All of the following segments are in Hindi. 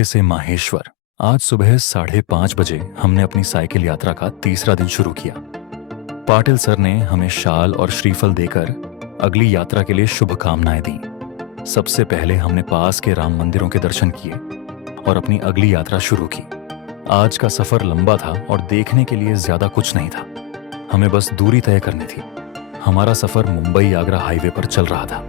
लेह से माहेश्वर। आज सुबह 5:30 बजे हमने अपनी साइकिल यात्रा का तीसरा दिन शुरू किया। पाटिल सर ने हमें शाल और श्रीफल देकर अगली यात्रा के लिए शुभकामनाएं दी। सबसे पहले हमने पास के राम मंदिरों के दर्शन किए और अपनी अगली यात्रा शुरू की। आज का सफर लंबा था और देखने के लिए ज्यादा कुछ नहीं था। हमें बस दूरी तय करनी थी। हमारा सफर मुंबई आगरा हाईवे पर चल रहा था।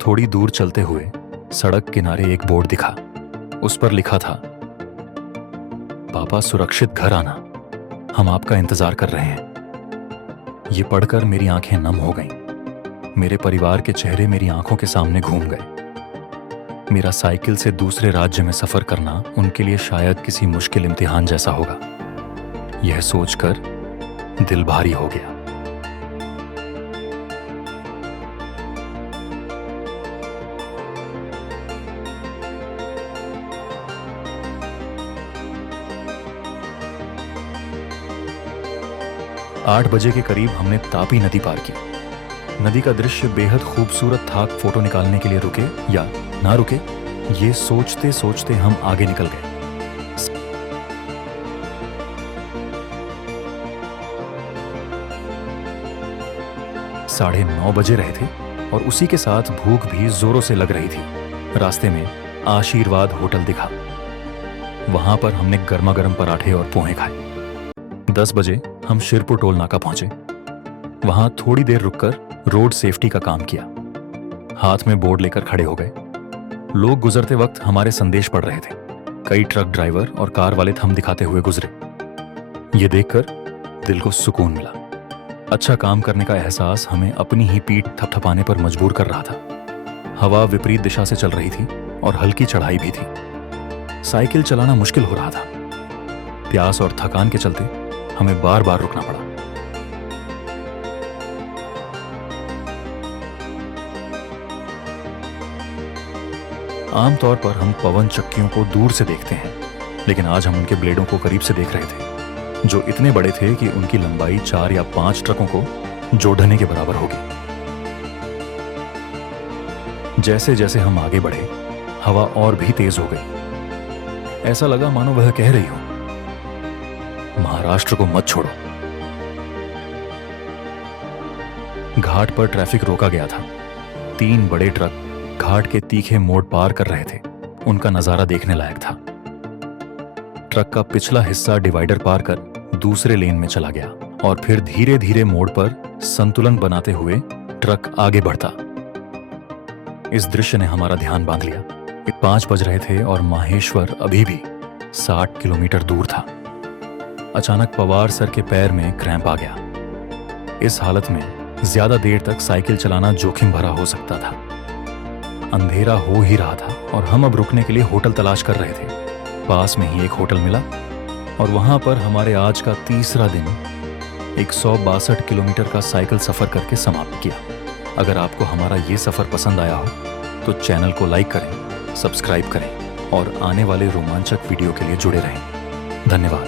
थोड़ी दूर चलते हुए सड़क किनारे एक बोर्ड दिखा। उस पर लिखा था, पापा सुरक्षित घर आना, हम आपका इंतजार कर रहे हैं। ये पढ़कर मेरी आंखें नम हो गईं। मेरे परिवार के चेहरे मेरी आंखों के सामने घूम गए। मेरा साइकिल से दूसरे राज्य में सफर करना उनके लिए शायद किसी मुश्किल इम्तिहान जैसा होगा। यह सोचकर दिल भारी हो गया। 8 बजे के करीब हमने तापी नदी पार की। नदी का दृश्य बेहद खूबसूरत था। फोटो निकालने के लिए रुके या ना रुके, ये सोचते सोचते हम आगे निकल गए। साढ़े 9 बजे रहे थे और उसी के साथ भूख भी जोरों से लग रही थी। रास्ते में आशीर्वाद होटल दिखा। वहां पर हमने गर्मा गर्म पराठे और पोहे खाए। 10 बजे हम शिरपुर टोल नाका पहुंचे। वहां थोड़ी देर रुककर रोड सेफ्टी का काम किया। हाथ में बोर्ड लेकर खड़े हो गए। लोग गुजरते वक्त हमारे संदेश पढ़ रहे थे। कई ट्रक ड्राइवर और कार वाले थंब दिखाते हुए गुजरे। ये देखकर दिल को सुकून मिला। अच्छा काम करने का एहसास हमें अपनी ही पीठ थपथपाने पर मजबूर कर रहा था। हवा विपरीत दिशा से चल रही थी और हल्की चढ़ाई भी थी। साइकिल चलाना मुश्किल हो रहा था। प्यास और थकान के चलते हमें बार बार रुकना पड़ा। आमतौर पर हम पवन चक्कियों को दूर से देखते हैं, लेकिन आज हम उनके ब्लेडों को करीब से देख रहे थे, जो इतने बड़े थे कि उनकी लंबाई 4 या 5 ट्रकों को जोड़ने के बराबर होगी। जैसे जैसे हम आगे बढ़े, हवा और भी तेज हो गई। ऐसा लगा मानो वह कह रही हो, महाराष्ट्र को मत छोड़ो। घाट पर ट्रैफिक रोका गया था। 3 बड़े ट्रक घाट के तीखे मोड़ पार कर रहे थे। उनका नजारा देखने लायक था। ट्रक का पिछला हिस्सा डिवाइडर पार कर दूसरे लेन में चला गया और फिर धीरे धीरे मोड़ पर संतुलन बनाते हुए ट्रक आगे बढ़ता। इस दृश्य ने हमारा ध्यान बांध लिया। 5 बज रहे थे और माहेश्वर अभी भी 60 किलोमीटर दूर था। अचानक पवार सर के पैर में क्रैंप आ गया। इस हालत में ज्यादा देर तक साइकिल चलाना जोखिम भरा हो सकता था। अंधेरा हो ही रहा था और हम अब रुकने के लिए होटल तलाश कर रहे थे। पास में ही एक होटल मिला और वहां पर हमारे आज का तीसरा दिन 162 किलोमीटर का साइकिल सफर करके समाप्त किया। अगर आपको हमारा ये सफर पसंद आया हो तो चैनल को लाइक करें, सब्सक्राइब करें और आने वाले रोमांचक वीडियो के लिए जुड़े रहें। धन्यवाद।